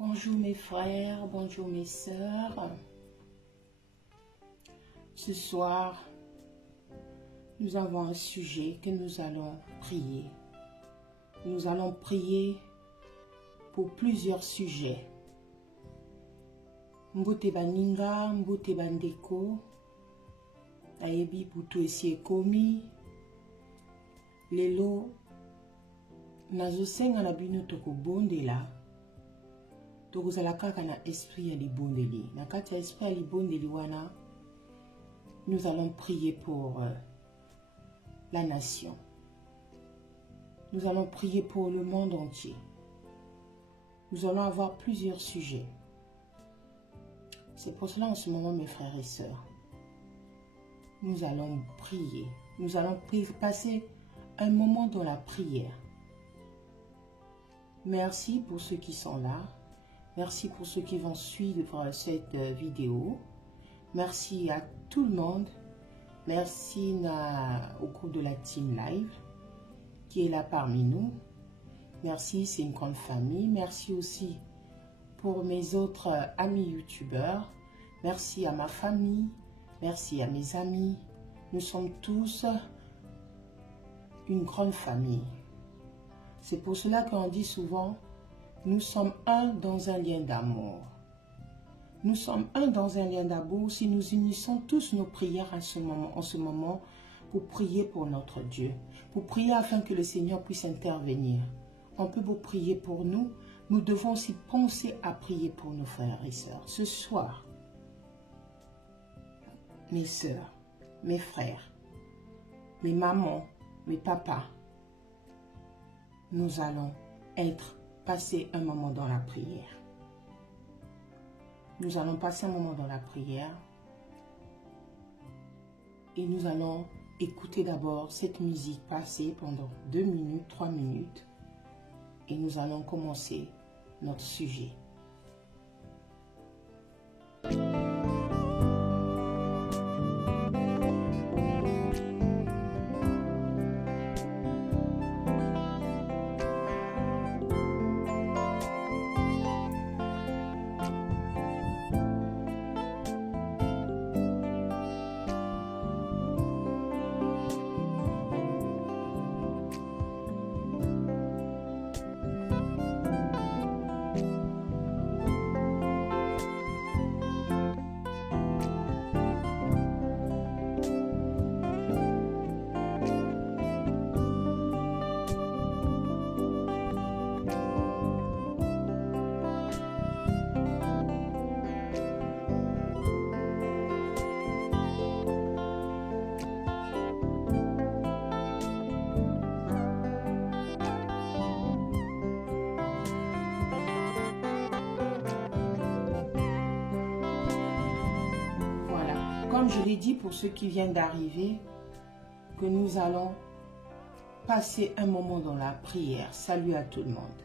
Bonjour mes frères, bonjour mes sœurs. Ce soir, nous avons un sujet que nous allons prier. Nous allons prier pour plusieurs sujets. Mbote baninga, mbote bandeko, ayebi putu esi ekomi. Lelo, nazosenga na bino tokobondela. Tokozala kaka na esprit ya libondeli. Na kati ya esprit ya libondeli wana, nous allons prier pour la nation. Nous allons prier pour le monde entier. Nous allons avoir plusieurs sujets. C'est pour cela en ce moment, mes frères et sœurs, nous allons prier. Nous allons passer un moment dans la prière. Merci pour ceux qui sont là. Merci pour ceux qui vont suivre cette vidéo. Merci à tout le monde. Merci au groupe de la Team Live qui est là parmi nous. Merci, c'est une grande famille. Merci aussi pour mes autres amis youtubeurs. Merci à ma famille. Merci à mes amis. Nous sommes tous une grande famille. C'est pour cela qu'on dit souvent, nous sommes un dans un lien d'amour. Nous sommes un dans un lien d'amour si nous unissons tous nos prières en ce moment pour prier pour notre Dieu, pour prier afin que le Seigneur puisse intervenir. On peut vous prier pour nous, nous devons aussi penser à prier pour nos frères et sœurs. Ce soir, mes sœurs, mes frères, mes mamans, mes papas, nous allons passer un moment dans la prière. Nous allons passer un moment dans la prière et nous allons écouter d'abord cette musique passer pendant 2 minutes, 3 minutes et nous allons commencer notre sujet. Comme je l'ai dit pour ceux qui viennent d'arriver, que nous allons passer un moment dans la prière. Salut à tout le monde.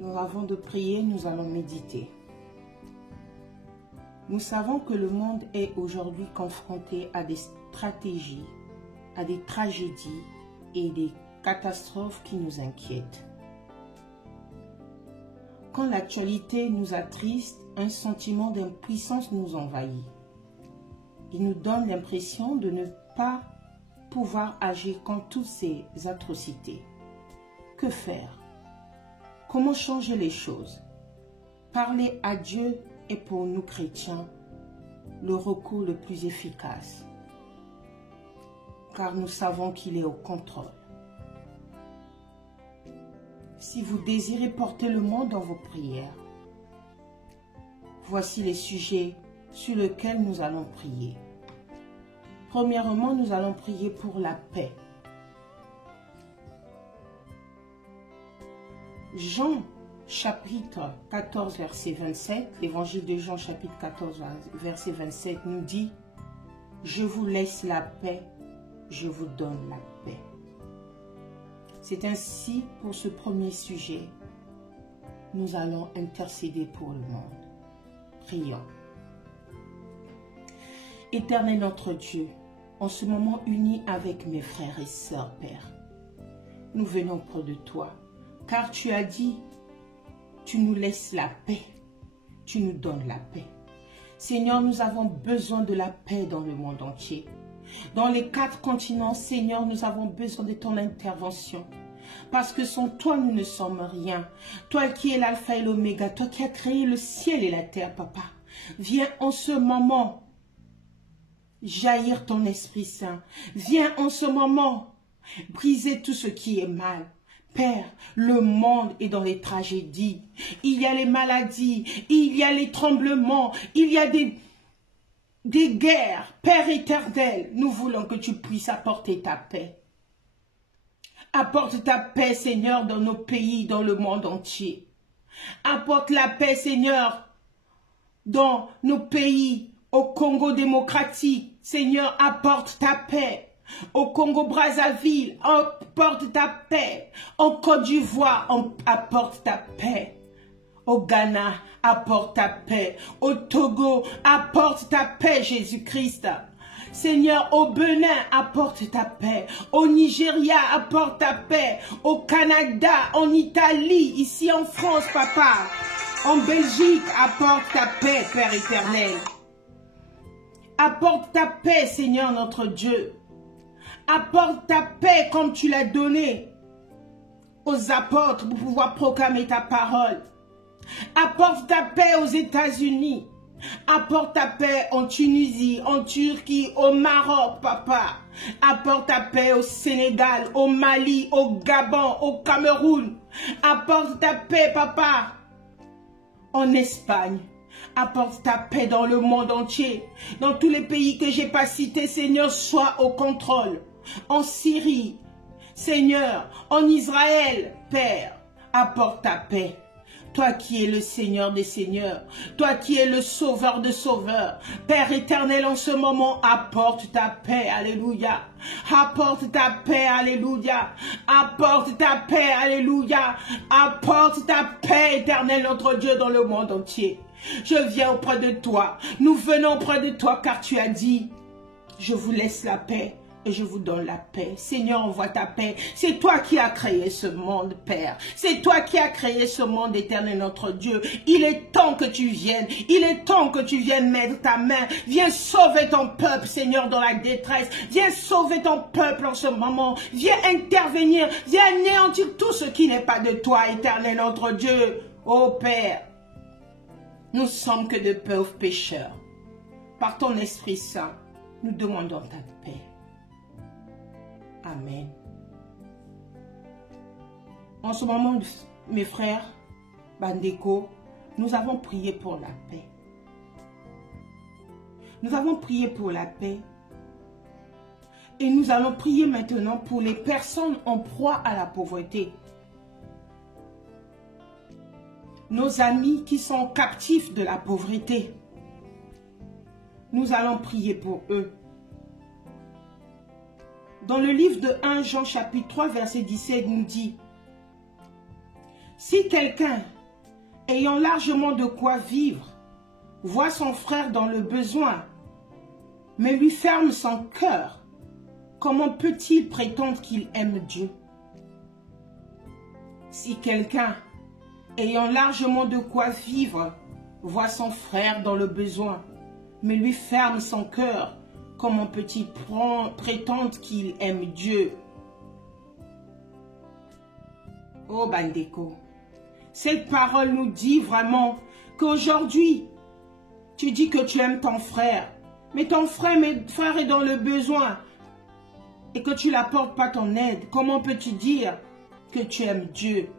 Nous avons de prier, nous allons méditer. Nous savons que le monde est aujourd'hui confronté à des stratégies, à des tragédies et des catastrophes qui nous inquiètent. Quand l'actualité nous attriste, un sentiment d'impuissance nous envahit. Il nous donne l'impression de ne pas pouvoir agir contre toutes ces atrocités. Que faire? Comment changer les choses? Parler à Dieu est pour nous chrétiens le recours le plus efficace, car nous savons qu'il est au contrôle. Si vous désirez porter le monde dans vos prières, voici les sujets sur lesquels nous allons prier. Premièrement, nous allons prier pour la paix. Jean chapitre 14 verset 27, l'évangile de Jean chapitre 14 verset 27 nous dit « Je vous laisse la paix, je vous donne la paix ». C'est ainsi pour ce premier sujet, nous allons intercéder pour le monde. Prions. Éternel notre Dieu, en ce moment unis avec mes frères et sœurs, Père, nous venons près de toi, car tu as dit tu nous laisses la paix. Tu nous donnes la paix. Seigneur, nous avons besoin de la paix dans le monde entier. Dans les 4 continents, Seigneur, nous avons besoin de ton intervention. Parce que sans toi, nous ne sommes rien. Toi qui es l'alpha et l'oméga, toi qui as créé le ciel et la terre, Papa. Viens en ce moment jaillir ton Esprit Saint. Viens en ce moment briser tout ce qui est mal. Père, le monde est dans les tragédies. Il y a les maladies, il y a les tremblements, il y a des guerres. Père éternel, nous voulons que tu puisses apporter ta paix. Apporte ta paix, Seigneur, dans nos pays, dans le monde entier. Apporte la paix, Seigneur, dans nos pays, au Congo démocratique. Seigneur, apporte ta paix. Au Congo-Brazzaville, apporte ta paix. En Côte d'Ivoire, apporte ta paix. Au Ghana, apporte ta paix. Au Togo, apporte ta paix, Jésus-Christ. Seigneur, au Bénin, apporte ta paix. Au Nigeria, apporte ta paix. Au Canada, en Italie, ici en France, Papa. En Belgique, apporte ta paix, Père éternel. Apporte ta paix, Seigneur notre Dieu. Apporte ta paix comme tu l'as donné aux apôtres pour pouvoir proclamer ta parole. Apporte ta paix aux États-Unis. Apporte ta paix en Tunisie, en Turquie, au Maroc, Papa. Apporte ta paix au Sénégal, au Mali, au Gabon, au Cameroun. Apporte ta paix, Papa, en Espagne. Apporte ta paix dans le monde entier. Dans tous les pays que je n'ai pas cités, Seigneur, sois au contrôle. En Syrie, Seigneur, en Israël, Père, apporte ta paix. Toi qui es le Seigneur des Seigneurs, toi qui es le Sauveur de Sauveurs, Père éternel, en ce moment, apporte ta paix, alléluia. Apporte ta paix, alléluia. Apporte ta paix, alléluia. Apporte ta paix, éternel, notre Dieu, dans le monde entier. Je viens auprès de toi, nous venons auprès de toi, car tu as dit, je vous laisse la paix. Et je vous donne la paix. Seigneur, envoie ta paix. C'est toi qui as créé ce monde, Père. C'est toi qui as créé ce monde, éternel, notre Dieu. Il est temps que tu viennes. Il est temps que tu viennes mettre ta main. Viens sauver ton peuple, Seigneur, dans la détresse. Viens sauver ton peuple en ce moment. Viens intervenir. Viens anéantir tout ce qui n'est pas de toi, éternel, notre Dieu. Ô Père, nous sommes que de pauvres pécheurs. Par ton Esprit Saint, nous demandons ta paix. Amen. En ce moment, mes frères, Bandeko, nous avons prié pour la paix. Nous avons prié pour la paix. Et nous allons prier maintenant pour les personnes en proie à la pauvreté. Nos amis qui sont captifs de la pauvreté. Nous allons prier pour eux. Dans le livre de 1 Jean chapitre 3 verset 17 nous dit: si quelqu'un ayant largement de quoi vivre voit son frère dans le besoin, mais lui ferme son cœur, comment peut-il prétendre qu'il aime Dieu? Si quelqu'un ayant largement de quoi vivre voit son frère dans le besoin, mais lui ferme son cœur, comment peut-il prétendre qu'il aime Dieu? Oh Bandeko, cette parole nous dit vraiment qu'aujourd'hui, tu dis que tu aimes ton frère, mais ton frère est dans le besoin et que tu n'apportes pas ton aide. Comment peux-tu dire que tu aimes Dieu?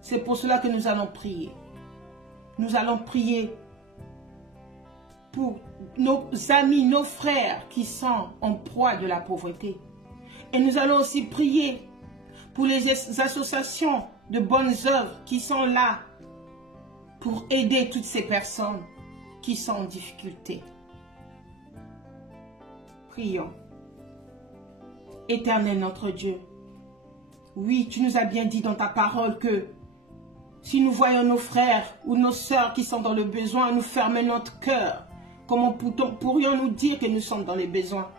C'est pour cela que nous allons prier. Nous allons prier pour nos amis, nos frères qui sont en proie de la pauvreté. Et nous allons aussi prier pour les associations de bonnes œuvres qui sont là pour aider toutes ces personnes qui sont en difficulté. Prions. Éternel notre Dieu, oui, tu nous as bien dit dans ta parole que si nous voyons nos frères ou nos sœurs qui sont dans le besoin, nous fermer notre cœur. Comment pourrions-nous dire que nous sommes dans les besoins?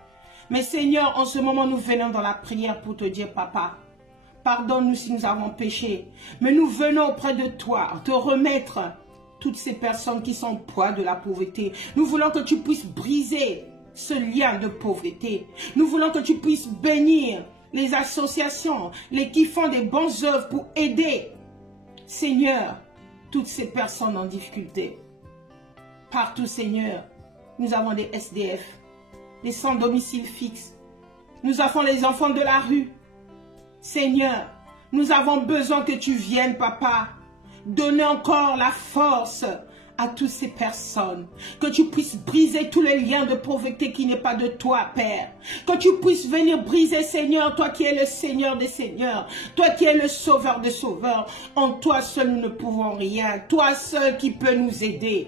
Mais Seigneur, en ce moment, nous venons dans la prière pour te dire, Papa, pardonne-nous si nous avons péché. Mais nous venons auprès de toi, te remettre toutes ces personnes qui sont au poids de la pauvreté. Nous voulons que tu puisses briser ce lien de pauvreté. Nous voulons que tu puisses bénir les associations, les qui font des bonnes œuvres pour aider, Seigneur, toutes ces personnes en difficulté. Partout, Seigneur, nous avons des SDF, des sans domicile fixe. Nous avons les enfants de la rue. Seigneur, nous avons besoin que tu viennes, Papa, donner encore la force à toutes ces personnes. Que tu puisses briser tous les liens de pauvreté qui n'est pas de toi, Père. Que tu puisses venir briser, Seigneur, toi qui es le Seigneur des Seigneurs. Toi qui es le Sauveur des Sauveurs. En toi seul nous ne pouvons rien. Toi seul qui peux nous aider.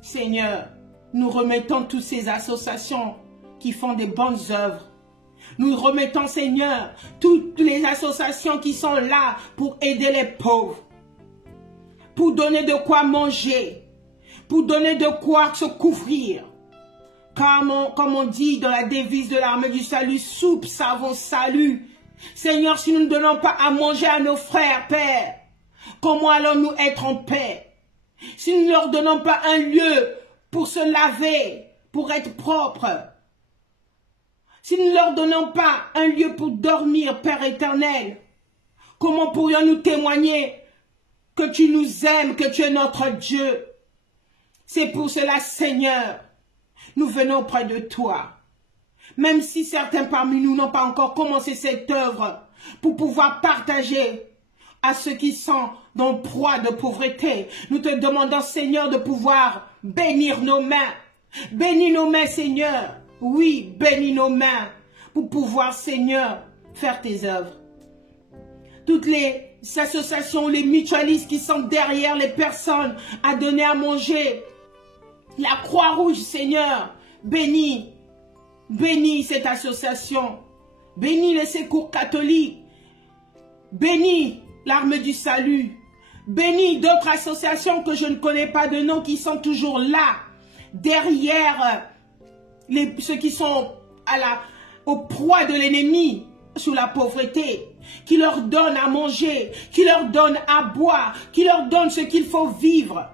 Seigneur, nous remettons toutes ces associations qui font des bonnes œuvres. Nous remettons, Seigneur, toutes les associations qui sont là pour aider les pauvres, pour donner de quoi manger, pour donner de quoi se couvrir. Comme on dit dans la devise de l'armée du salut, soupe, savon, salut. Seigneur, si nous ne donnons pas à manger à nos frères, Père, comment allons-nous être en paix? Si nous ne leur donnons pas un lieu pour se laver, pour être propre, si nous ne leur donnons pas un lieu pour dormir, Père éternel, comment pourrions-nous témoigner que tu nous aimes, que tu es notre Dieu? C'est pour cela, Seigneur, nous venons auprès de toi. Même si certains parmi nous n'ont pas encore commencé cette œuvre pour pouvoir partager à ceux qui sont dans le proie de pauvreté, nous te demandons, Seigneur, de pouvoir bénir nos mains. Bénis nos mains, Seigneur. Oui, bénis nos mains pour pouvoir, Seigneur, faire tes œuvres. Toutes les associations, les mutualistes qui sont derrière les personnes à donner à manger. La Croix-Rouge, Seigneur, bénis. Bénis cette association. Bénis le Secours catholique. Bénis l'Armée du Salut. Bénis d'autres associations que je ne connais pas de nom qui sont toujours là, derrière ceux qui sont au proie de l'ennemi, sous la pauvreté, qui leur donnent à manger, qui leur donnent à boire, qui leur donnent ce qu'il faut vivre,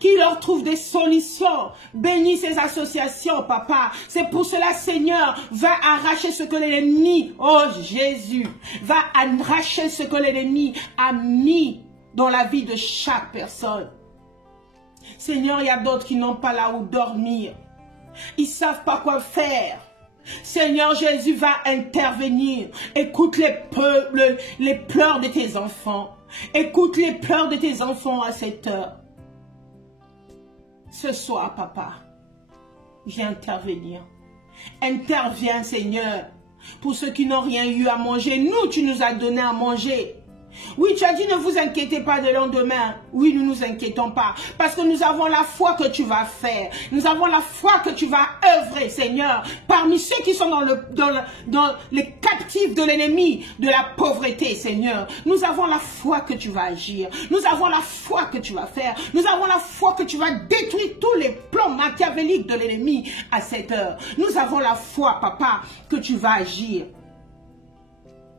qui leur trouvent des solutions. Bénis ces associations, Papa. C'est pour cela, Seigneur, va arracher ce que l'ennemi, oh Jésus, va arracher ce que l'ennemi a mis dans la vie de chaque personne. Seigneur, il y a d'autres qui n'ont pas là où dormir. Ils ne savent pas quoi faire. Seigneur Jésus va intervenir. Écoute les pleurs de tes enfants. Écoute les pleurs de tes enfants à cette heure. Ce soir, Papa, viens intervenir. Interviens, Seigneur, pour ceux qui n'ont rien eu à manger. Nous, tu nous as donné à manger. Oui, tu as dit ne vous inquiétez pas de lendemain. Oui, nous ne nous inquiétons pas. Parce que nous avons la foi que tu vas faire. Nous avons la foi que tu vas œuvrer, Seigneur. Parmi ceux qui sont dans les captifs de l'ennemi, de la pauvreté, Seigneur. Nous avons la foi que tu vas agir. Nous avons la foi que tu vas faire. Nous avons la foi que tu vas détruire tous les plans machiavéliques de l'ennemi à cette heure. Nous avons la foi, Papa, que tu vas agir.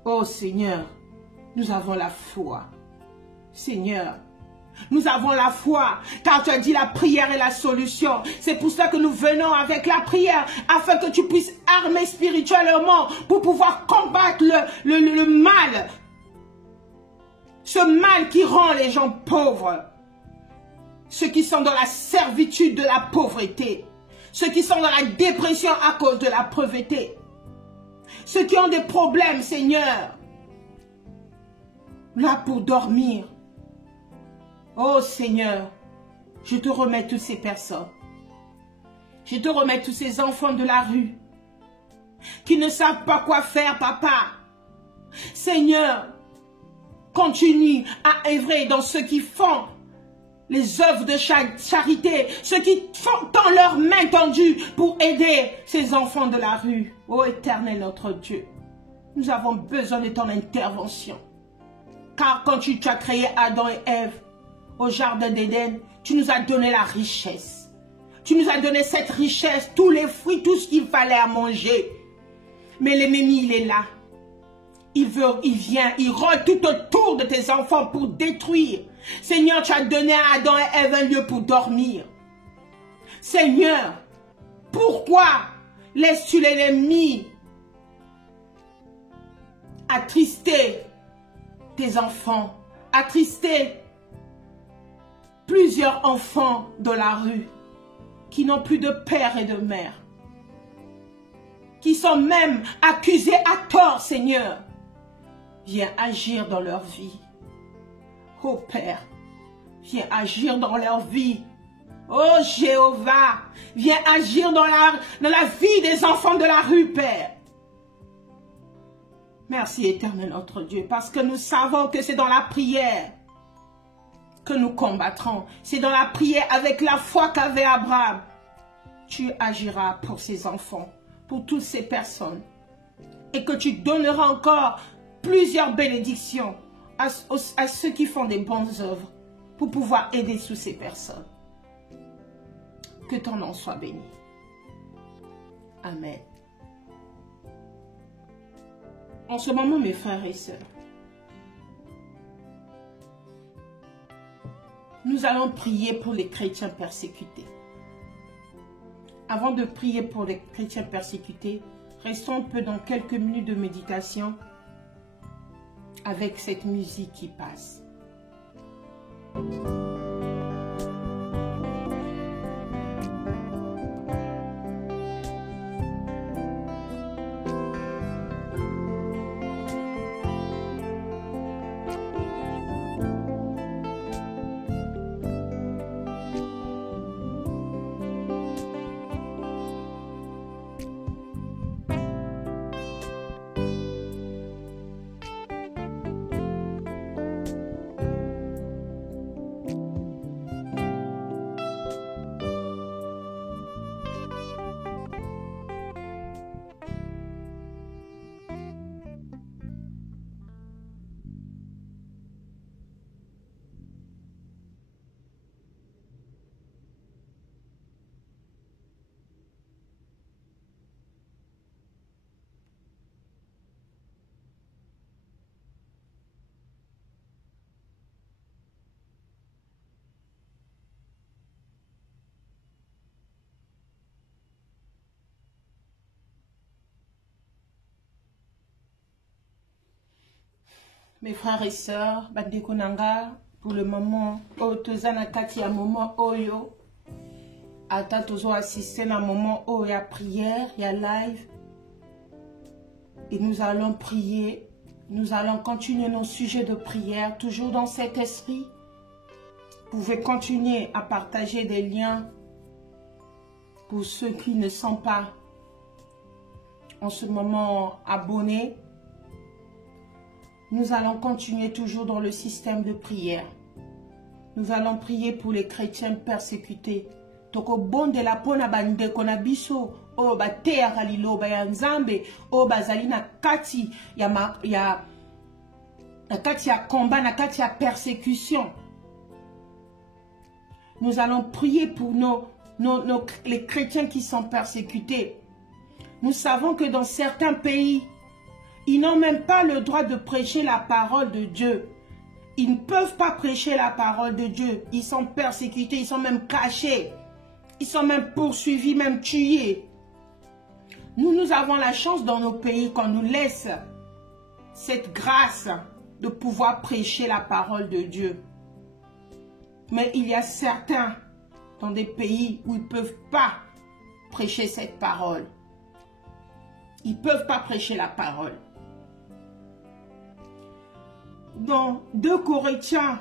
Oh Seigneur. Nous avons la foi. Seigneur, nous avons la foi, car tu as dit la prière est la solution. C'est pour ça que nous venons avec la prière, afin que tu puisses armer spirituellement pour pouvoir combattre le mal. Ce mal qui rend les gens pauvres. Ceux qui sont dans la servitude de la pauvreté. Ceux qui sont dans la dépression à cause de la pauvreté. Ceux qui ont des problèmes, Seigneur. Là pour dormir. Oh Seigneur, je te remets toutes ces personnes. Je te remets tous ces enfants de la rue qui ne savent pas quoi faire, Papa. Seigneur, continue à œuvrer dans ceux qui font les œuvres de charité, ceux qui font dans leurs mains tendues pour aider ces enfants de la rue. Oh Éternel notre Dieu, nous avons besoin de ton intervention. Car quand tu as créé Adam et Ève au jardin d'Éden, tu nous as donné la richesse. Tu nous as donné cette richesse, tous les fruits, tout ce qu'il fallait à manger. Mais l'ennemi, il est là. Il vient, il rôde tout autour de tes enfants pour détruire. Seigneur, tu as donné à Adam et Ève un lieu pour dormir. Seigneur, pourquoi laisses-tu l'ennemi attrister tes enfants, attrister plusieurs enfants de la rue qui n'ont plus de père et de mère, qui sont même accusés à tort, Seigneur? Viens agir dans leur vie. Oh Père, viens agir dans leur vie. Oh Jéhovah, viens agir dans la vie des enfants de la rue, Père. Merci éternel notre Dieu, parce que nous savons que c'est dans la prière que nous combattrons. C'est dans la prière avec la foi qu'avait Abraham. Tu agiras pour ces enfants, pour toutes ces personnes. Et que tu donneras encore plusieurs bénédictions à ceux qui font des bonnes œuvres pour pouvoir aider toutes ces personnes. Que ton nom soit béni. Amen. En ce moment, mes frères et sœurs, nous allons prier pour les chrétiens persécutés. Avant de prier pour les chrétiens persécutés, restons un peu dans quelques minutes de méditation avec cette musique qui passe. Mes frères et sœurs, Badekonanga, pour le moment, Tozana Kati, à moment Oyo, Ata Tozo assister à un moment où il y a prière, il y a live. Et nous allons prier, nous allons continuer nos sujets de prière, toujours dans cet esprit. Vous pouvez continuer à partager des liens pour ceux qui ne sont pas en ce moment abonnés. Nous allons continuer toujours dans le système de prière. Nous allons prier pour les chrétiens persécutés. Toko bonde la pona bande konabiso o batea kalilo bayanzambe o bazali na kati ya kati ya combat na kati ya persécution. Nous allons prier pour les chrétiens qui sont persécutés. Nous savons que dans certains pays, ils n'ont même pas le droit de prêcher la parole de Dieu. Ils ne peuvent pas prêcher la parole de Dieu. Ils sont persécutés, ils sont même cachés. Ils sont même poursuivis, même tués. Nous avons la chance dans nos pays qu'on nous laisse cette grâce de pouvoir prêcher la parole de Dieu. Mais il y a certains dans des pays où ils ne peuvent pas prêcher cette parole. Ils ne peuvent pas prêcher la parole. Dans 2 Corinthiens,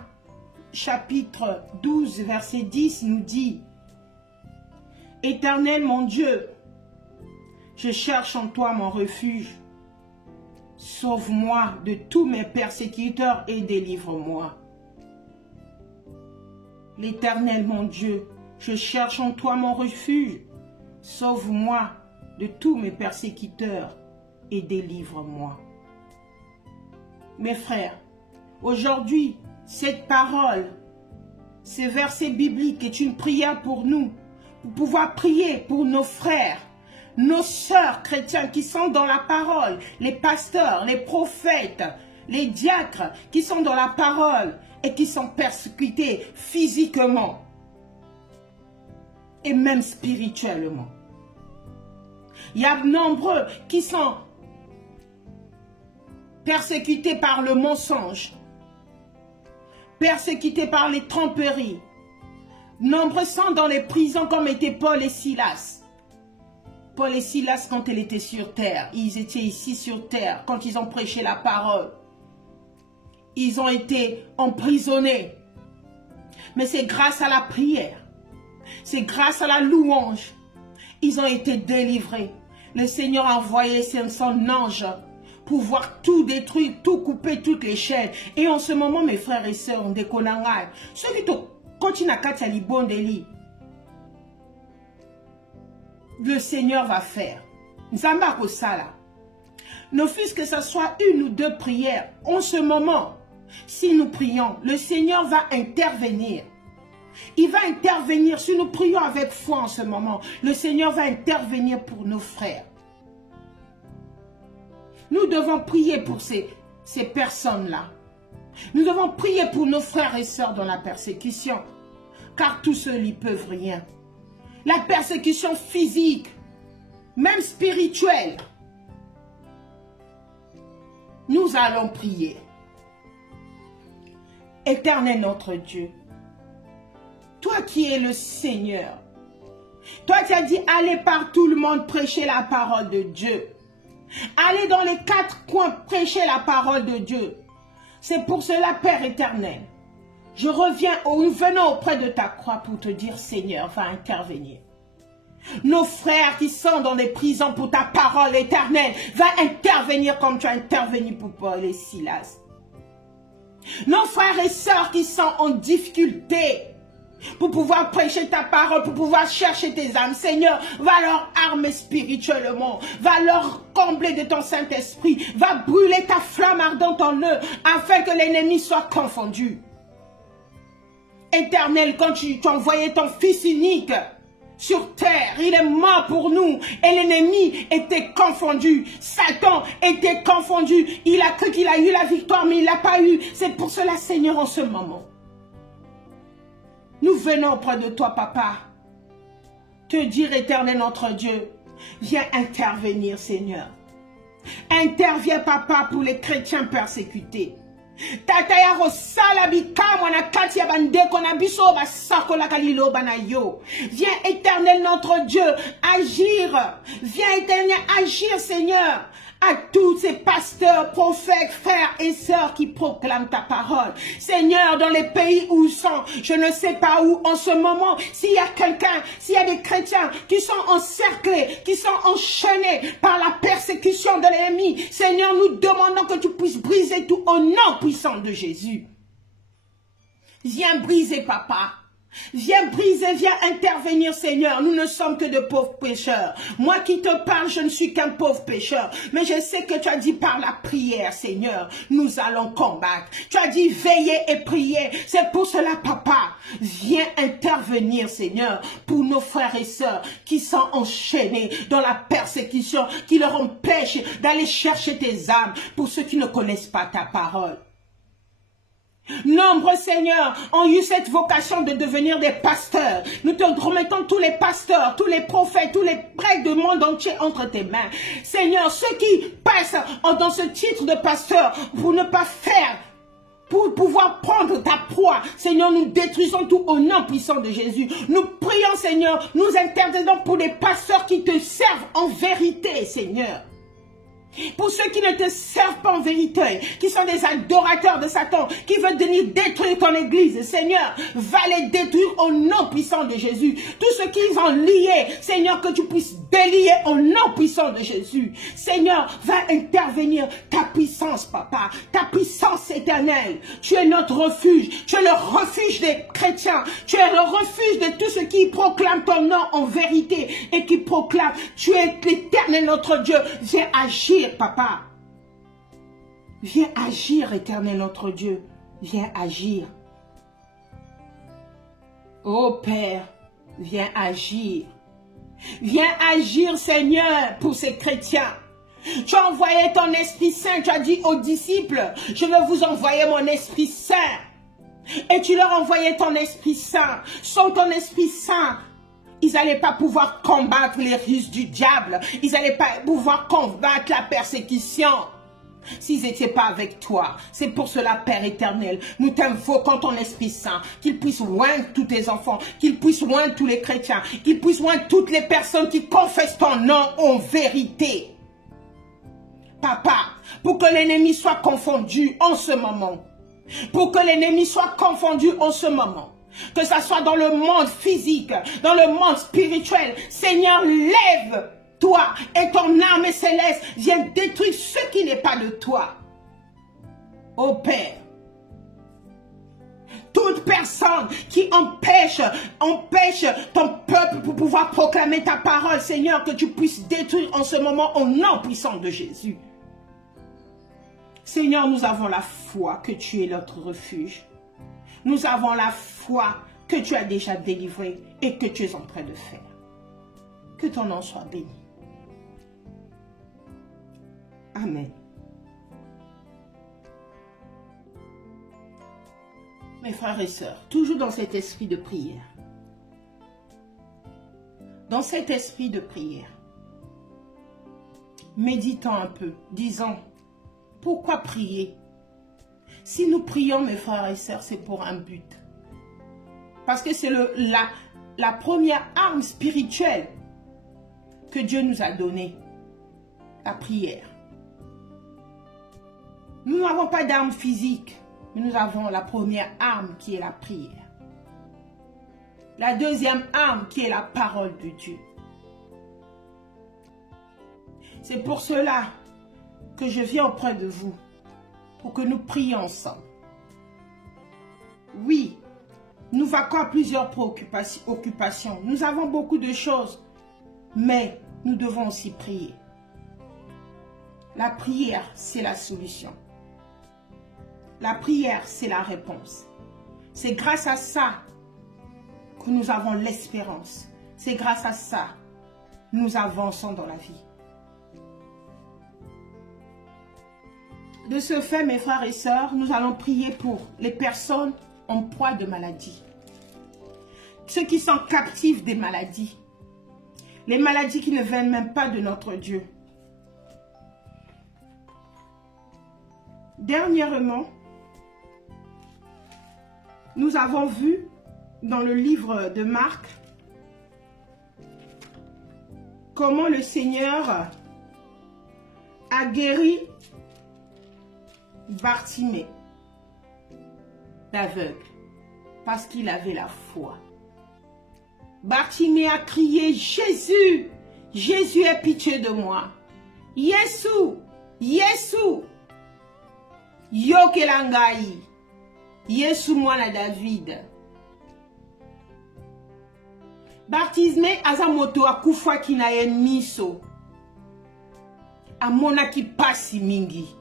chapitre 12, verset 10, nous dit: Éternel mon Dieu, je cherche en toi mon refuge. Sauve-moi de tous mes persécuteurs et délivre-moi. L'Éternel mon Dieu, je cherche en toi mon refuge. Sauve-moi de tous mes persécuteurs et délivre-moi. Mes frères, aujourd'hui, cette parole, ces versets bibliques est une prière pour nous, pour pouvoir prier pour nos frères, nos sœurs chrétiens qui sont dans la parole, les pasteurs, les prophètes, les diacres qui sont dans la parole et qui sont persécutés physiquement et même spirituellement. Il y a nombreux qui sont persécutés par le mensonge, persécutés par les tromperies. Nombreux sont dans les prisons comme étaient Paul et Silas. Paul et Silas, quand ils étaient sur terre, ils étaient ici sur terre, quand ils ont prêché la parole. Ils ont été emprisonnés. Mais c'est grâce à la prière, c'est grâce à la louange, ils ont été délivrés. Le Seigneur a envoyé son ange pour voir tout détruire, tout couper, toutes les chaînes. Et en ce moment, mes frères et sœurs, on déconne. Ceux qui continuent à Katia Libondeli, le Seigneur va faire. Nzamba Kosala. Ne fût-ce que ce soit une ou deux prières, en ce moment, si nous prions, le Seigneur va intervenir. Il va intervenir. Si nous prions avec foi en ce moment, le Seigneur va intervenir pour nos frères. Nous devons prier pour ces personnes-là. Nous devons prier pour nos frères et sœurs dans la persécution. Car tous ceux n'y peuvent rien. La persécution physique, même spirituelle. Nous allons prier. Éternel notre Dieu, toi qui es le Seigneur, toi qui as dit allez par tout le monde prêcher la parole de Dieu. Allez dans les 4 coins prêcher la parole de Dieu. C'est pour cela, Père éternel, nous venons auprès de ta croix pour te dire, Seigneur, va intervenir. Nos frères qui sont dans les prisons pour ta parole éternelle, va intervenir comme tu as intervenu pour Paul et Silas. Nos frères et sœurs qui sont en difficulté pour pouvoir prêcher ta parole, pour pouvoir chercher tes âmes, Seigneur, va leur armer spirituellement, va leur combler de ton Saint-Esprit, va brûler ta flamme ardente en eux, afin que l'ennemi soit confondu. Éternel, quand tu as envoyé ton Fils unique sur terre, il est mort pour nous, et l'ennemi était confondu, Satan était confondu, il a cru qu'il a eu la victoire, mais il n'a pas eu. C'est pour cela, Seigneur, en ce moment, nous venons auprès de toi, Papa, te dire, éternel notre Dieu, viens intervenir, Seigneur. Interviens, Papa, pour les chrétiens persécutés. Viens, éternel notre Dieu, agir. Viens, éternel, agir, Seigneur, à tous ces pasteurs, prophètes, frères et sœurs qui proclament ta parole. Seigneur, dans les pays où ils sont, je ne sais pas où en ce moment, s'il y a quelqu'un, s'il y a des chrétiens qui sont encerclés, qui sont enchaînés par la persécution de l'ennemi, Seigneur, nous demandons que tu puisses briser tout au nom puissant de Jésus. Viens briser, Papa. Viens briser, viens intervenir, Seigneur. Nous ne sommes que de pauvres pécheurs. Moi qui te parle, je ne suis qu'un pauvre pécheur. Mais je sais que tu as dit par la prière, Seigneur, nous allons combattre. Tu as dit veiller et prier. C'est pour cela, Papa, viens intervenir, Seigneur, pour nos frères et sœurs qui sont enchaînés dans la persécution, qui leur empêche d'aller chercher tes âmes, pour ceux qui ne connaissent pas ta parole. Nombreux, Seigneur, ont eu cette vocation de devenir des pasteurs. Nous te remettons tous les pasteurs, tous les prophètes, tous les prêtres du monde entier entre tes mains. Seigneur, ceux qui passent dans ce titre de pasteur pour ne pas faire, pour pouvoir prendre ta proie, Seigneur, nous détruisons tout au nom puissant de Jésus. Nous prions, Seigneur, nous intercédons pour les pasteurs qui te servent en vérité, Seigneur. Pour ceux qui ne te servent pas en vérité, qui sont des adorateurs de Satan, qui veulent venir détruire ton église, Seigneur, va les détruire au nom puissant de Jésus. Tous ceux qui sont liés, Seigneur, que tu puisses délier au nom puissant de Jésus. Seigneur, va intervenir ta puissance, Papa, ta puissance éternelle. Tu es notre refuge, tu es le refuge des chrétiens, tu es le refuge de tous ceux qui proclament ton nom en vérité et qui proclament, tu es l'éternel notre Dieu. Viens agir, Papa. Viens agir, éternel notre Dieu. Viens agir. Ô Père, viens agir. Viens agir, Seigneur, pour ces chrétiens. Tu as envoyé ton Esprit Saint, tu as dit aux disciples, je vais vous envoyer mon Esprit Saint. Et tu leur envoyais ton Esprit Saint. Sans ton Esprit Saint, ils n'allaient pas pouvoir combattre les ruses du diable. Ils n'allaient pas pouvoir combattre la persécution. S'ils n'étaient pas avec toi. C'est pour cela, Père éternel, nous t'invoquons ton Esprit Saint, qu'il puisse oindre tous tes enfants, qu'il puisse oindre tous les chrétiens, qu'il puisse oindre toutes les personnes qui confessent ton nom en vérité. Papa, pour que l'ennemi soit confondu en ce moment. Pour que l'ennemi soit confondu en ce moment. Que ça soit dans le monde physique, dans le monde spirituel. Seigneur, lève-toi et ton armée céleste vient détruire ce qui n'est pas de toi. Ô Père, toute personne qui empêche ton peuple pour pouvoir proclamer ta parole, Seigneur, que tu puisses détruire en ce moment au nom puissant de Jésus. Seigneur, nous avons la foi que tu es notre refuge. Nous avons la foi que tu as déjà délivrée et que tu es en train de faire. Que ton nom soit béni. Amen. Mes frères et sœurs, toujours dans cet esprit de prière. Dans cet esprit de prière, méditons un peu, disons, pourquoi prier? Si nous prions, mes frères et sœurs, c'est pour un but. Parce que c'est la première arme spirituelle que Dieu nous a donnée. La prière. Nous n'avons pas d'arme physique, mais nous avons la première arme qui est la prière. La deuxième arme qui est la parole de Dieu. C'est pour cela que je viens auprès de vous, pour que nous prions ensemble. Oui, nous vaquons à plusieurs occupations. Nous avons beaucoup de choses, mais nous devons aussi prier. La prière, c'est la solution. La prière, c'est la réponse. C'est grâce à ça que nous avons l'espérance. C'est grâce à ça que nous avançons dans la vie. De ce fait, mes frères et sœurs, nous allons prier pour les personnes en proie de maladie. Ceux qui sont captifs des maladies. Les maladies qui ne viennent même pas de notre Dieu. Dernièrement, nous avons vu dans le livre de Marc comment le Seigneur a guéri Bartimée, l'aveugle, parce qu'il avait la foi. Bartimée a crié, Jésus, Jésus, aie pitié de moi. Yesu, Yesu, Yokelangai, Yesu mwana David. Bartimée azamoto akufa kinaye miso. Amona ki pasi mingi.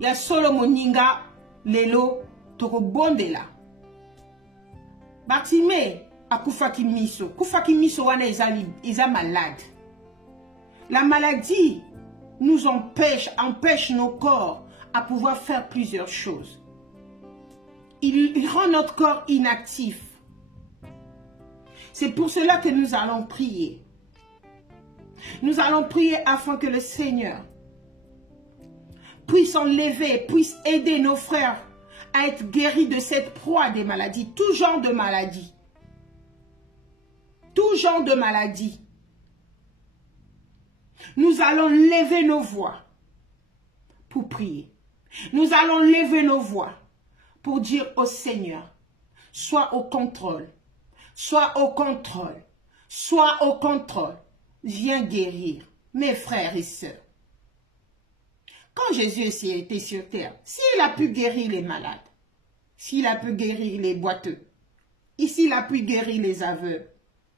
Ya solo moninga lelo toko bondela. Bartimée akufa ki miso. Kufa ki miso wana isa malade. La maladie nous empêche nos corps à pouvoir faire plusieurs choses. Il rend notre corps inactif. C'est pour cela que nous allons prier. Nous allons prier afin que le Seigneur puisse enlever, puisse aider nos frères à être guéris de cette proie des maladies, tout genre de maladies. Tout genre de maladies. Nous allons lever nos voix pour prier. Nous allons lever nos voix pour dire au Seigneur, sois au contrôle, sois au contrôle, sois au contrôle. Viens guérir mes frères et sœurs. Quand Jésus était sur terre, s'il a pu guérir les malades, s'il a pu guérir les boiteux, et s'il a pu guérir les aveugles,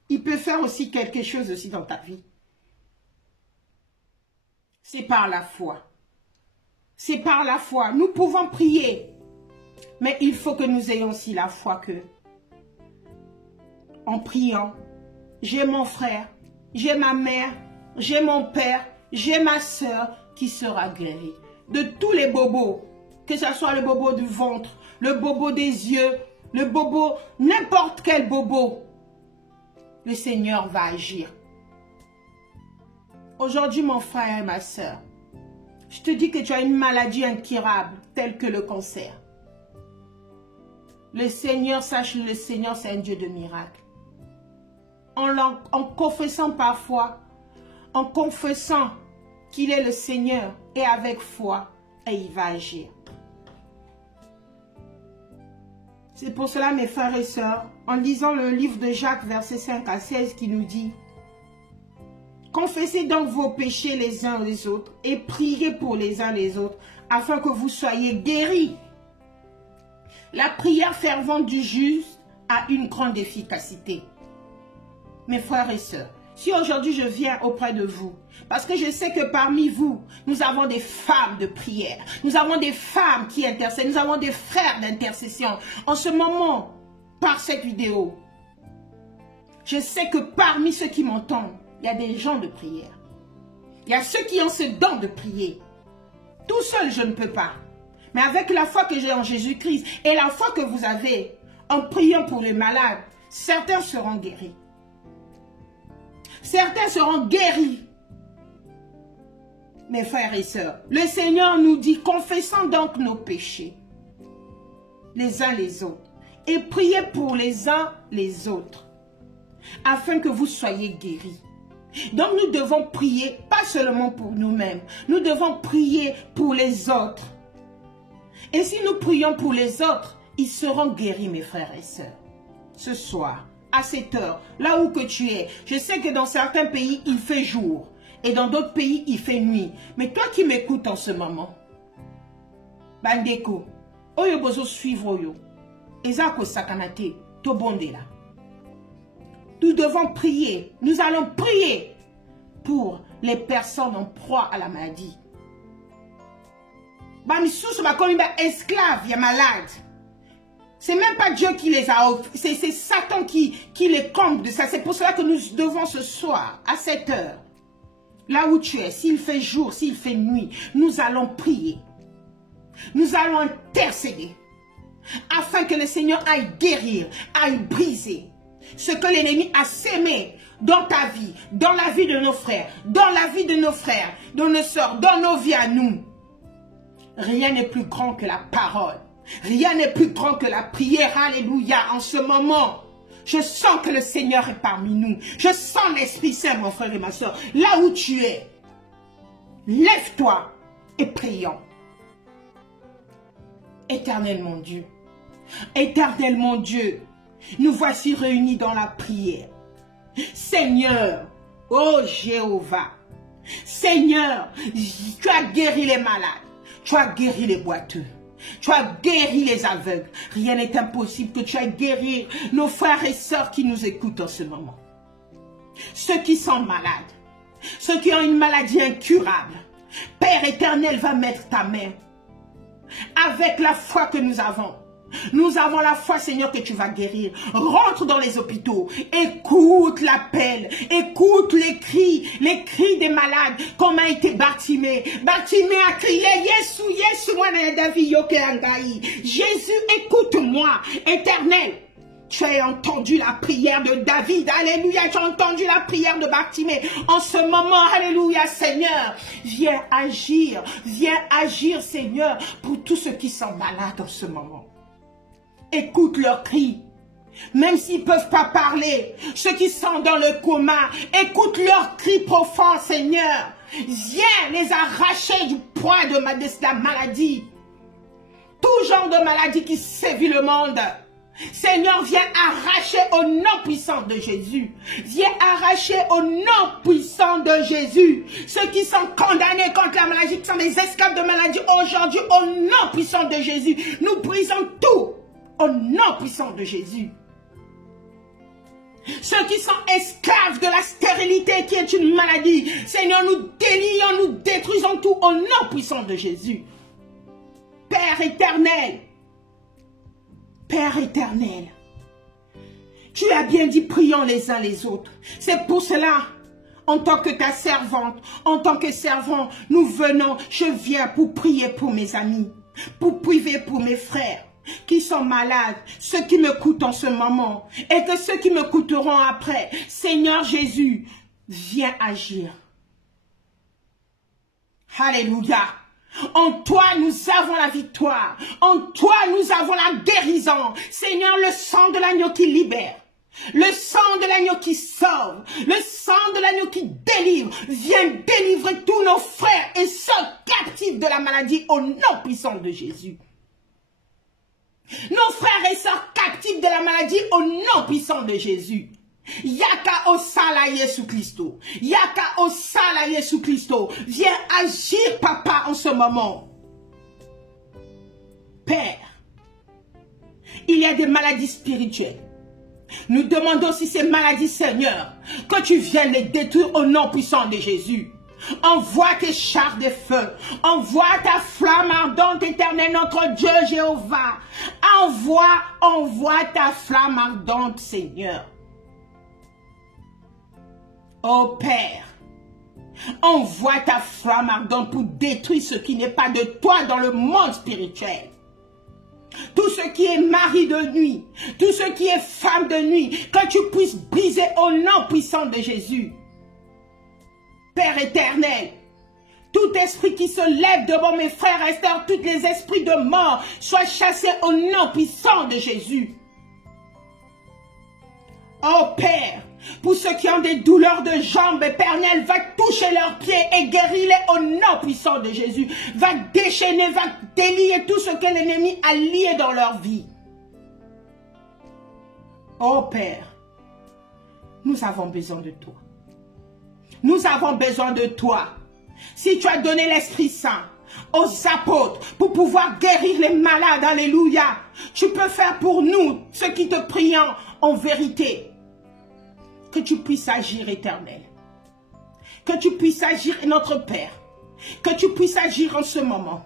il peut faire aussi quelque chose aussi dans ta vie. C'est par la foi. C'est par la foi. Nous pouvons prier, mais il faut que nous ayons aussi la foi que en priant, j'ai mon frère, j'ai ma mère, j'ai mon père, j'ai ma soeur qui sera guérie. De tous les bobos, que ce soit le bobo du ventre, le bobo des yeux, le bobo, n'importe quel bobo, le Seigneur va agir. Aujourd'hui, mon frère et ma soeur, je te dis que tu as une maladie incurable, telle que le cancer. Le Seigneur, sache le Seigneur, c'est un Dieu de miracles. En confessant parfois, en confessant qu'il est le Seigneur, et avec foi, et il va agir. C'est pour cela, mes frères et sœurs, en lisant le livre de Jacques, versets 5 à 16, qui nous dit: confessez donc vos péchés les uns les autres, et priez pour les uns les autres, afin que vous soyez guéris. La prière fervente du juste a une grande efficacité. Mes frères et sœurs, si aujourd'hui je viens auprès de vous, parce que je sais que parmi vous, nous avons des femmes de prière, nous avons des femmes qui intercèdent, nous avons des frères d'intercession. En ce moment, par cette vidéo, je sais que parmi ceux qui m'entendent, il y a des gens de prière. Il y a ceux qui ont ce don de prier. Tout seul, je ne peux pas. Mais avec la foi que j'ai en Jésus-Christ et la foi que vous avez, en priant pour les malades, certains seront guéris. Certains seront guéris. Mes frères et sœurs, le Seigneur nous dit: confessons donc nos péchés, les uns les autres, et priez pour les uns les autres, afin que vous soyez guéris. Donc nous devons prier, pas seulement pour nous-mêmes, nous devons prier pour les autres. Et si nous prions pour les autres, ils seront guéris, mes frères et sœurs. Ce soir, à cette heure, là où que tu es, je sais que dans certains pays, il fait jour. Et dans d'autres pays, il fait nuit. Mais toi qui m'écoutes en ce moment, Bandeko, oyo bozo suivre oyo, ezako sakanate, tobondela. Nous devons prier, nous allons prier pour les personnes en proie à la maladie. Bamisous, esclaves, il y a malade. C'est même pas Dieu qui les a, c'est Satan qui les comble de ça. C'est pour cela que nous devons ce soir, à cette heure, là où tu es, s'il fait jour, s'il fait nuit, nous allons prier. Nous allons intercéder, afin que le Seigneur aille guérir, aille briser ce que l'ennemi a sémé dans ta vie, dans la vie de nos frères, dans la vie de nos frères, de nos sœurs, dans nos vies à nous. Rien n'est plus grand que la parole. Rien n'est plus grand que la prière. Alléluia. En ce moment, je sens que le Seigneur est parmi nous. Je sens l'Esprit Saint, mon frère et ma soeur. Là où tu es, lève-toi et prions. Éternel mon Dieu, éternel mon Dieu, nous voici réunis dans la prière. Seigneur, oh Jéhovah, Seigneur, tu as guéri les malades, tu as guéri les boiteux, tu as guéri les aveugles. Rien n'est impossible que tu ailles guérir nos frères et sœurs qui nous écoutent en ce moment. Ceux qui sont malades, ceux qui ont une maladie incurable, Père éternel, va mettre ta main avec la foi que nous avons. Nous avons la foi, Seigneur, que tu vas guérir. Rentre dans les hôpitaux. Écoute l'appel. Écoute les cris des malades. Comme a été Bartimée. Bartimée a crié, Yesu, Yesu, moi, David, Yoke Angaï. Jésus, écoute-moi, éternel. Tu as entendu la prière de David, alléluia, tu as entendu la prière de Bartimée. En ce moment, alléluia, Seigneur, viens agir, Seigneur, pour tous ceux qui sont malades en ce moment. Écoute leurs cris, même s'ils ne peuvent pas parler, ceux qui sont dans le coma, écoute leurs cris profonds, Seigneur. Viens les arracher du poids de la maladie. Tout genre de maladie qui sévit le monde. Seigneur, viens arracher au nom puissant de Jésus. Viens arracher au nom puissant de Jésus. Ceux qui sont condamnés contre la maladie, qui sont des esclaves de maladie, aujourd'hui, au nom puissant de Jésus, nous brisons tout. Au nom puissant de Jésus. Ceux qui sont esclaves de la stérilité qui est une maladie, Seigneur, nous délions, nous détruisons tout au nom puissant de Jésus. Père éternel, Tu as bien dit, prions les uns les autres. C'est pour cela, en tant que ta servante, en tant que servant, nous venons, je viens pour prier pour mes amis, pour prier pour mes frères qui sont malades, ceux qui me coûtent en ce moment, et que ceux qui me coûteront après. Seigneur Jésus, viens agir. Alléluia. En toi, nous avons la victoire. En toi, nous avons la guérison. Seigneur, le sang de l'agneau qui libère. Le sang de l'agneau qui sauve. Le sang de l'agneau qui délivre. Viens délivrer tous nos frères et sœurs captifs de la maladie au nom puissant de Jésus. Nos frères et sœurs captifs de la maladie au nom puissant de Jésus. Yaka osala Yesu Christo. Yaka osala Yesu Christo. Viens agir, papa, en ce moment. Père, il y a des maladies spirituelles. Nous demandons si ces maladies, Seigneur, que tu viennes les détruire au nom puissant de Jésus. Envoie tes chars de feu. Envoie ta flamme ardente, éternelle, notre Dieu Jéhovah. Envoie ta flamme ardente, Seigneur. Oh Père, envoie ta flamme ardente pour détruire ce qui n'est pas de toi dans le monde spirituel. Tout ce qui est mari de nuit, tout ce qui est femme de nuit, que tu puisses briser au nom puissant de Jésus. Père éternel, tout esprit qui se lève devant mes frères et sœurs, tous les esprits de mort, soient chassés au nom puissant de Jésus. Oh Père, pour ceux qui ont des douleurs de jambes, éternel, va toucher leurs pieds et guéris-les au nom puissant de Jésus. Va déchaîner, va délier tout ce que l'ennemi a lié dans leur vie. Oh Père, nous avons besoin de toi. Nous avons besoin de toi. Si tu as donné l'Esprit Saint aux apôtres pour pouvoir guérir les malades, alléluia, tu peux faire pour nous, ceux qui te prions en vérité. Que tu puisses agir, éternel. Que tu puisses agir, notre Père. Que tu puisses agir en ce moment.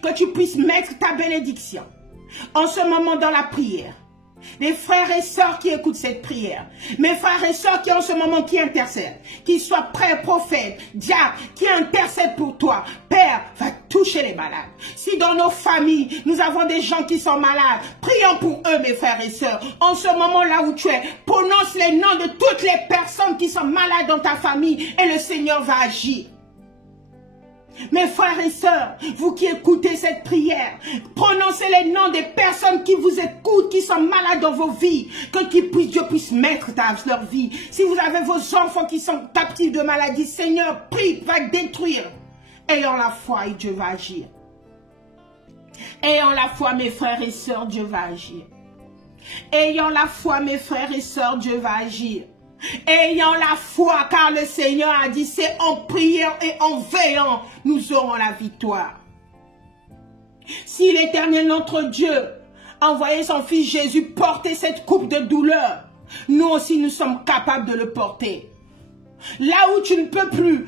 Que tu puisses mettre ta bénédiction en ce moment dans la prière. Les frères et sœurs qui écoutent cette prière, mes frères et sœurs qui en ce moment qui intercèdent, qu'ils soient prêts, prophètes, diacres, qui intercèdent pour toi. Père, va toucher les malades. Si dans nos familles, nous avons des gens qui sont malades, prions pour eux, mes frères et sœurs. En ce moment là où tu es, prononce les noms de toutes les personnes qui sont malades dans ta famille et le Seigneur va agir. Mes frères et sœurs, vous qui écoutez cette prière, prononcez les noms des personnes qui vous écoutent, qui sont malades dans vos vies, que Dieu puisse mettre leur vie. Si vous avez vos enfants qui sont captifs de maladie, Seigneur, prie, va détruire. Ayons la foi et Dieu va agir. Ayons la foi, mes frères et sœurs, Dieu va agir. Ayons la foi, mes frères et sœurs, Dieu va agir. Ayons la foi, car le Seigneur a dit, c'est en priant et en veillant, nous aurons la victoire. Si l'Éternel, notre Dieu, a envoyé son Fils Jésus porter cette coupe de douleur, nous aussi nous sommes capables de le porter. Là où tu ne peux plus,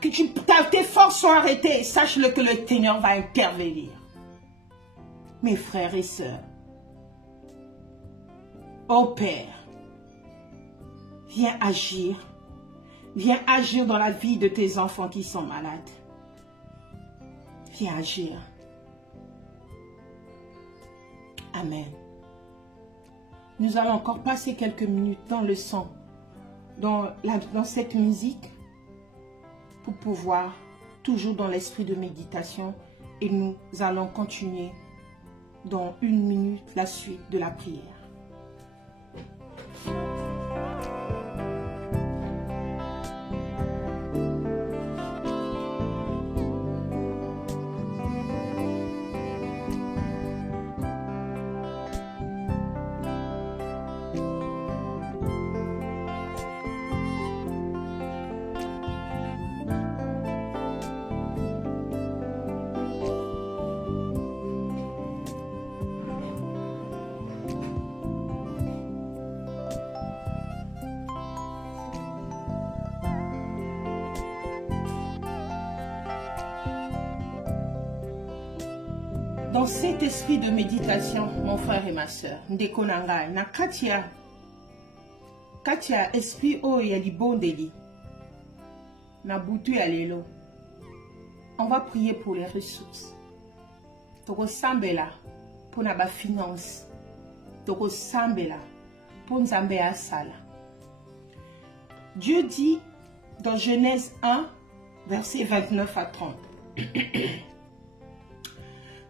que tes forces sont arrêtées, sache-le que le Seigneur va intervenir. Mes frères et sœurs, ô Père, viens agir dans la vie de tes enfants qui sont malades. Viens agir. Amen. Nous allons encore passer quelques minutes dans le son, dans cette musique, pour pouvoir, toujours dans l'esprit de méditation, et nous allons continuer dans 1 minute la suite de la prière. Dans cet esprit de méditation, mon frère et ma soeur, Ndekonanga, Nakatia, Katia, esprit, oh, il y a du bon délit. Nabutu Alelo. On va prier pour les ressources. Toko Sambela pour la finance. Toko Sambela pour Nzambea Sala. Dieu dit dans Genèse 1, versets 29 à 30.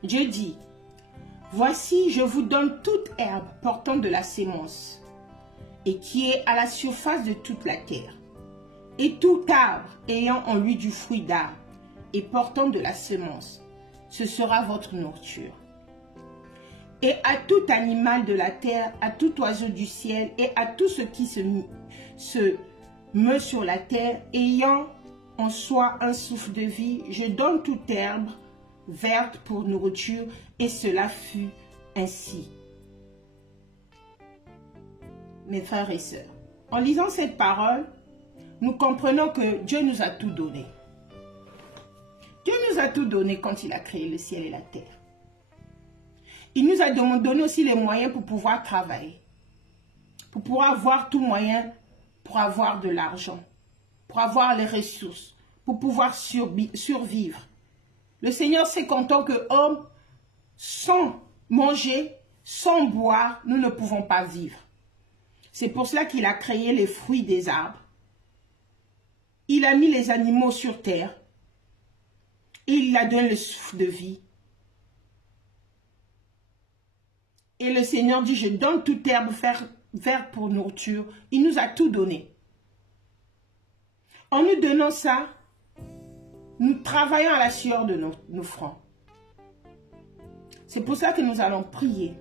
Dieu dit, voici, je vous donne toute herbe portant de la sémence et qui est à la surface de toute la terre, et tout arbre ayant en lui du fruit d'arbre et portant de la semence, ce sera votre nourriture. Et à tout animal de la terre, à tout oiseau du ciel et à tout ce qui se meut sur la terre, ayant en soi un souffle de vie, je donne toute herbe verte pour nourriture, et cela fut ainsi. Mes frères et sœurs, en lisant cette parole, nous comprenons que Dieu nous a tout donné. Dieu nous a tout donné quand il a créé le ciel et la terre. Il nous a donné aussi les moyens pour pouvoir travailler, pour pouvoir avoir tout moyen, pour avoir de l'argent, pour avoir les ressources, pour pouvoir survivre. Le Seigneur sait qu'en tant qu'homme, sans manger, sans boire, nous ne pouvons pas vivre. C'est pour cela qu'il a créé les fruits des arbres. Il a mis les animaux sur terre. Et il a donné le souffle de vie. Et le Seigneur dit, je donne toute herbe verte pour nourriture. Il nous a tout donné. En nous donnant ça, nous travaillons à la sueur de nos fronts. C'est pour ça que nous allons prier.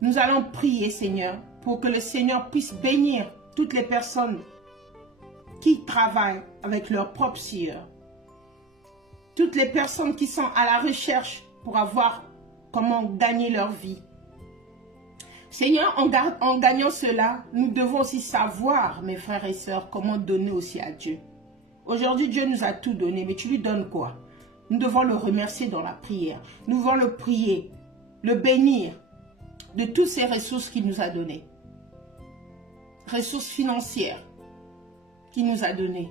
Nous allons prier, Seigneur, pour que le Seigneur puisse bénir toutes les personnes qui travaillent avec leur propre sueur. Toutes les personnes qui sont à la recherche pour avoir comment gagner leur vie. Seigneur, en gagnant cela, nous devons aussi savoir, mes frères et sœurs, comment donner aussi à Dieu. Aujourd'hui, Dieu nous a tout donné, mais tu lui donnes quoi? Nous devons le remercier dans la prière. Nous devons le prier, le bénir de toutes ces ressources qu'il nous a données. Ressources financières qu'il nous a données.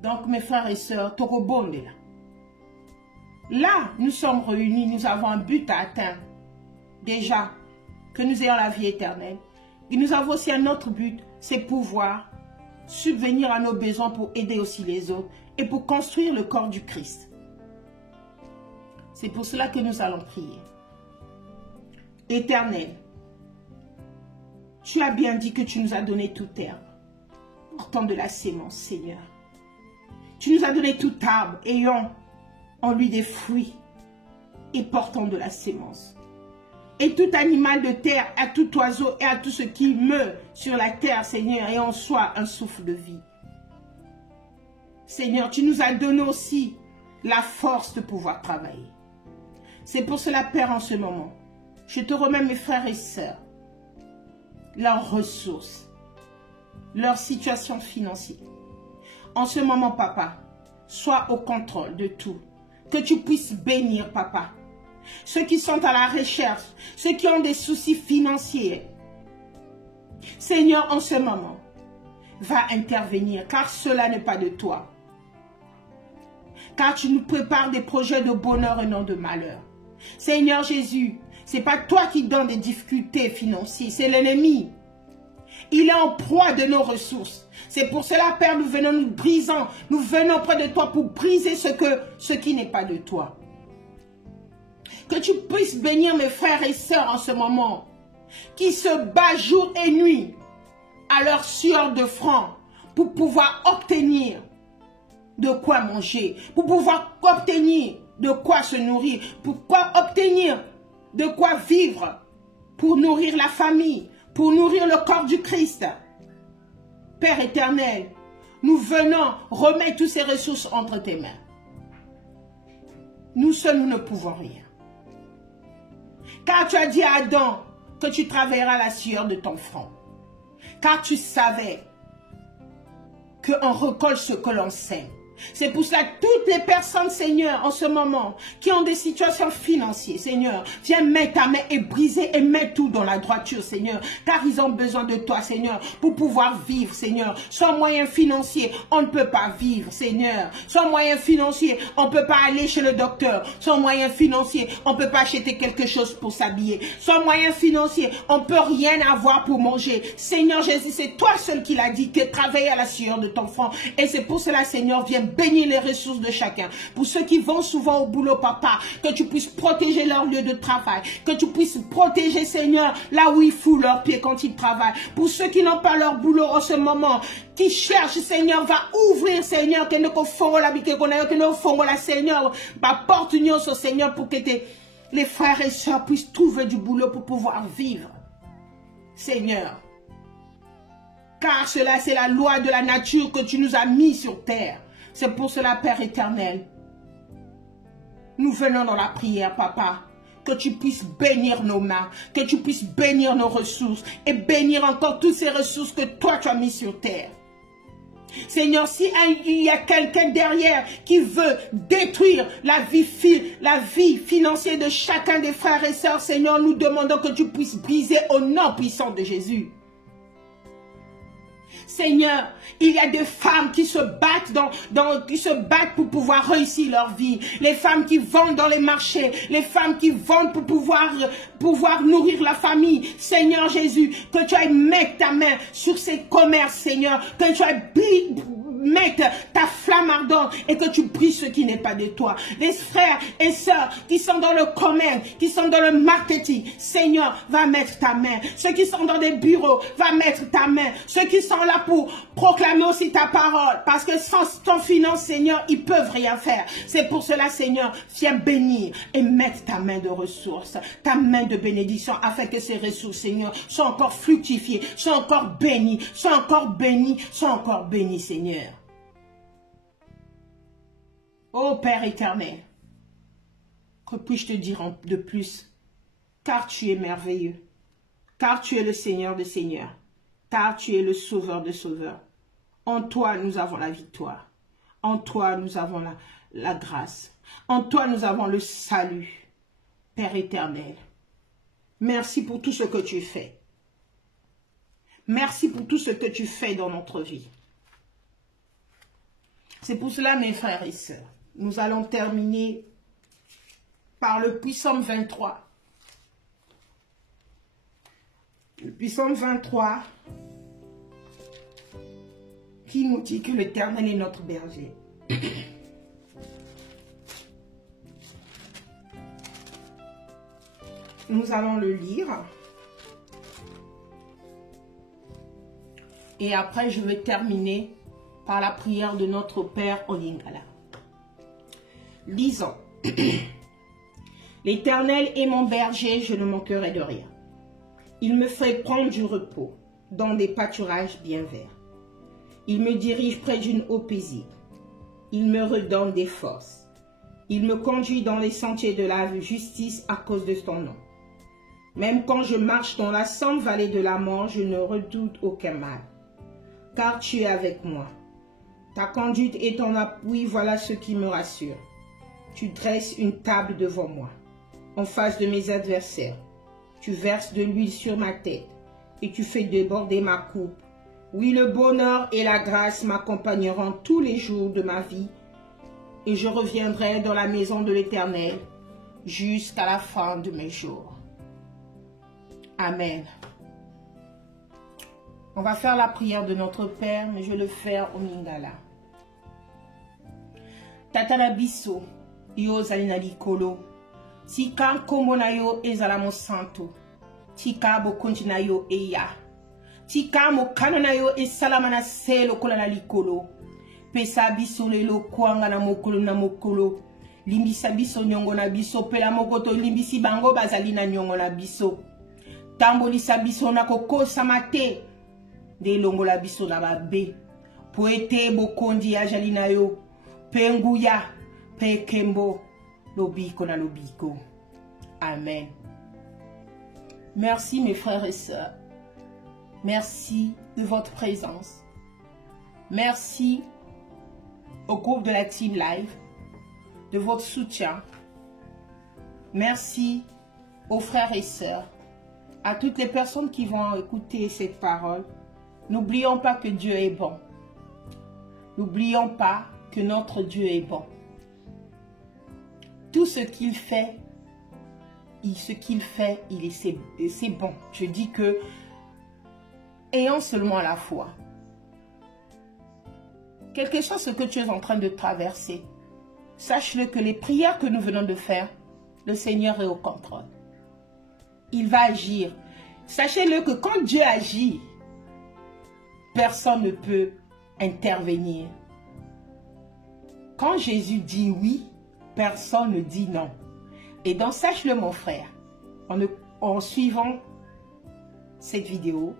Donc, mes frères et sœurs, Torobonde là. Là, nous sommes réunis, nous avons un but à atteindre. Déjà, que nous ayons la vie éternelle. Et nous avons aussi un autre but, c'est pouvoir subvenir à nos besoins pour aider aussi les autres et pour construire le corps du Christ. C'est pour cela que nous allons prier. Éternel, tu as bien dit que tu nous as donné toute herbe, portant de la sémence, Seigneur. Tu nous as donné tout arbre ayant en lui des fruits et portant de la sémence. Et tout animal de terre, à tout oiseau et à tout ce qui meut sur la terre, Seigneur, et en soi un souffle de vie. Seigneur, tu nous as donné aussi la force de pouvoir travailler. C'est pour cela, Père, en ce moment, je te remets mes frères et sœurs, leurs ressources, leur situation financière. En ce moment, Papa, sois au contrôle de tout. Que tu puisses bénir, Papa, ceux qui sont à la recherche, ceux qui ont des soucis financiers. Seigneur, en ce moment, va intervenir, car cela n'est pas de toi. Car tu nous prépares des projets de bonheur et non de malheur. Seigneur Jésus, ce n'est pas toi qui donnes des difficultés financières, c'est l'ennemi. Il est en proie de nos ressources. C'est pour cela, Père, nous venons nous brisant. Nous venons près de toi pour briser ce qui n'est pas de toi. Que tu puisses bénir mes frères et sœurs en ce moment, qui se battent jour et nuit à leur sueur de front pour pouvoir obtenir de quoi manger, pour pouvoir obtenir de quoi se nourrir, pour obtenir de quoi vivre, pour nourrir la famille, pour nourrir le corps du Christ. Père éternel, nous venons remettre toutes ces ressources entre tes mains. Nous seuls, nous ne pouvons rien. Car tu as dit à Adam que tu travailleras la sueur de ton front. Car tu savais qu'on récolte ce que l'on sème. C'est pour cela que toutes les personnes, Seigneur, en ce moment, qui ont des situations financières, Seigneur, viens mettre ta main et briser et mettre tout dans la droiture, Seigneur, car ils ont besoin de toi, Seigneur, pour pouvoir vivre, Seigneur. Sans moyens financiers, on ne peut pas vivre, Seigneur. Sans moyens financiers, on ne peut pas aller chez le docteur. Sans moyens financiers, on ne peut pas acheter quelque chose pour s'habiller. Sans moyens financiers, on ne peut rien avoir pour manger. Seigneur Jésus, c'est toi seul qui l'a dit, que travaille à la sueur de ton front. Et c'est pour cela, Seigneur, viens bénir les ressources de chacun. Pour ceux qui vont souvent au boulot, papa, que tu puisses protéger leur lieu de travail. Que tu puisses protéger, Seigneur, là où ils foutent leurs pieds quand ils travaillent. Pour ceux qui n'ont pas leur boulot en ce moment, qui cherchent, Seigneur, va ouvrir, Seigneur, que nous confondons l'habitude, que nous confondons la Seigneur, va porter union sur Seigneur pour que les frères et sœurs puissent trouver du boulot pour pouvoir vivre. Seigneur, car cela, c'est la loi de la nature que tu nous as mis sur terre. C'est pour cela, Père éternel, nous venons dans la prière, papa, que tu puisses bénir nos mains, que tu puisses bénir nos ressources et bénir encore toutes ces ressources que toi, tu as mis sur terre. Seigneur, si il y a quelqu'un derrière qui veut détruire la vie financière de chacun des frères et sœurs, Seigneur, nous demandons que tu puisses briser au nom puissant de Jésus. Seigneur, il y a des femmes qui se battent pour pouvoir réussir leur vie. Les femmes qui vendent dans les marchés, les femmes qui vendent pour pouvoir nourrir la famille. Seigneur Jésus, que tu ailles mettre ta main sur ces commerces, Seigneur, que tu ailles mettre ta flamme ardente et que tu brises ce qui n'est pas de toi. Les frères et sœurs qui sont dans le commerce, qui sont dans le marketing, Seigneur, va mettre ta main. Ceux qui sont dans des bureaux, va mettre ta main. Ceux qui sont là pour proclamer aussi ta parole, parce que sans ton finance, Seigneur, ils peuvent rien faire. C'est pour cela, Seigneur, viens bénir et mettre ta main de ressources, ta main de bénédiction, afin que ces ressources, Seigneur, soient encore fructifiées, soient encore bénies, soient encore bénies, soient encore bénies, Seigneur. Ô Père éternel, que puis-je te dire de plus? Car tu es merveilleux, car tu es le Seigneur des seigneurs, car tu es le Sauveur des sauveurs. En toi, nous avons la victoire. En toi, nous avons la grâce. En toi, nous avons le salut. Père éternel, merci pour tout ce que tu fais. Merci pour tout ce que tu fais dans notre vie. C'est pour cela, mes frères et sœurs, nous allons terminer par le Psaume 23. Le Psaume 23 qui nous dit que l'Éternel est notre berger. Nous allons le lire. Et après, je vais terminer par la prière de notre Père en Lingala. Lisons. L'Éternel est mon berger, je ne manquerai de rien. Il me fait prendre du repos dans des pâturages bien verts. Il me dirige près d'une eau paisible. Il me redonne des forces. Il me conduit dans les sentiers de la justice à cause de ton nom. Même quand je marche dans la sombre vallée de la mort, je ne redoute aucun mal. Car tu es avec moi. Ta conduite et ton appui, voilà ce qui me rassure. Tu dresses une table devant moi, en face de mes adversaires. Tu verses de l'huile sur ma tête et tu fais déborder ma coupe. Oui, le bonheur et la grâce m'accompagneront tous les jours de ma vie et je reviendrai dans la maison de l'Éternel jusqu'à la fin de mes jours. Amen. On va faire la prière de notre Père, mais je vais le faire au Lingala. Tatana biso, yo zalina likolo. Tika kombo na yo ezala mo santo. Tika bokonji na yo eya. Tika mokano na yo esalama na se lokola na likolo. Pesa biso lelo kwanga na mokolo. Limbisa biso nyongo na biso. Pela mokoto limbisi bango bazali na nyongo na biso. Tambolisa biso na kokosa mate. De longola biso na babe. Poete bokonji ajali na yo. Penguya, pekembo, lobiko na lobiko. Amen. Merci mes frères et sœurs. Merci de votre présence. Merci au groupe de la Team Live de votre soutien. Merci aux frères et sœurs, à toutes les personnes qui vont écouter cette parole. N'oublions pas que Dieu est bon. N'oublions pas que notre Dieu est bon. Tout ce qu'il fait, c'est bon. Je dis que, ayons seulement la foi. Quel que soit ce que tu es en train de traverser, sache-le que les prières que nous venons de faire, le Seigneur est au contrôle. Il va agir. Sachez-le que quand Dieu agit, personne ne peut intervenir. Quand Jésus dit oui, personne ne dit non. Et donc, sache-le mon frère, en suivant cette vidéo,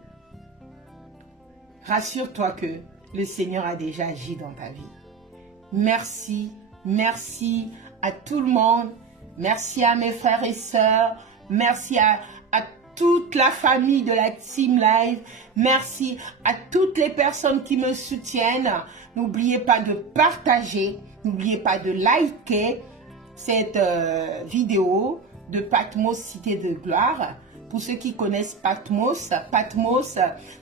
rassure-toi que le Seigneur a déjà agi dans ta vie. Merci, merci à tout le monde. Merci à mes frères et sœurs. Merci à toute la famille de la Team Live. Merci à toutes les personnes qui me soutiennent. N'oubliez pas de partager. N'oubliez pas de liker cette vidéo de Patmos, Cité de Gloire. Pour ceux qui connaissent Patmos,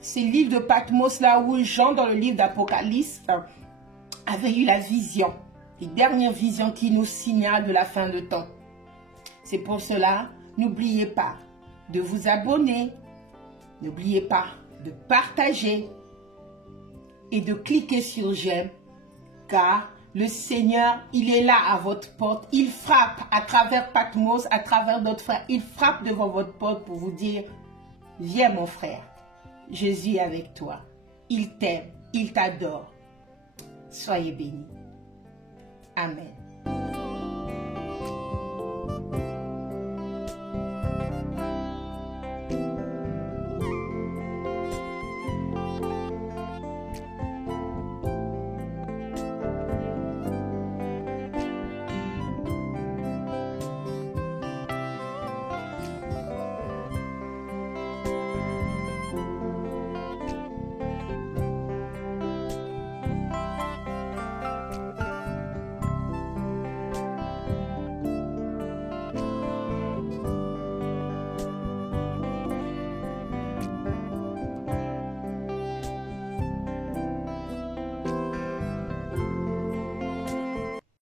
c'est le livre de Patmos là où Jean, dans le livre d'Apocalypse, avait eu la vision. Les dernières visions qui nous signalent de la fin de temps. C'est pour cela, n'oubliez pas de vous abonner. N'oubliez pas de partager et de cliquer sur j'aime, car le Seigneur, il est là à votre porte. Il frappe à travers Patmos, à travers d'autres frères. Il frappe devant votre porte pour vous dire, viens mon frère, Jésus est avec toi. Il t'aime, il t'adore. Soyez bénis. Amen.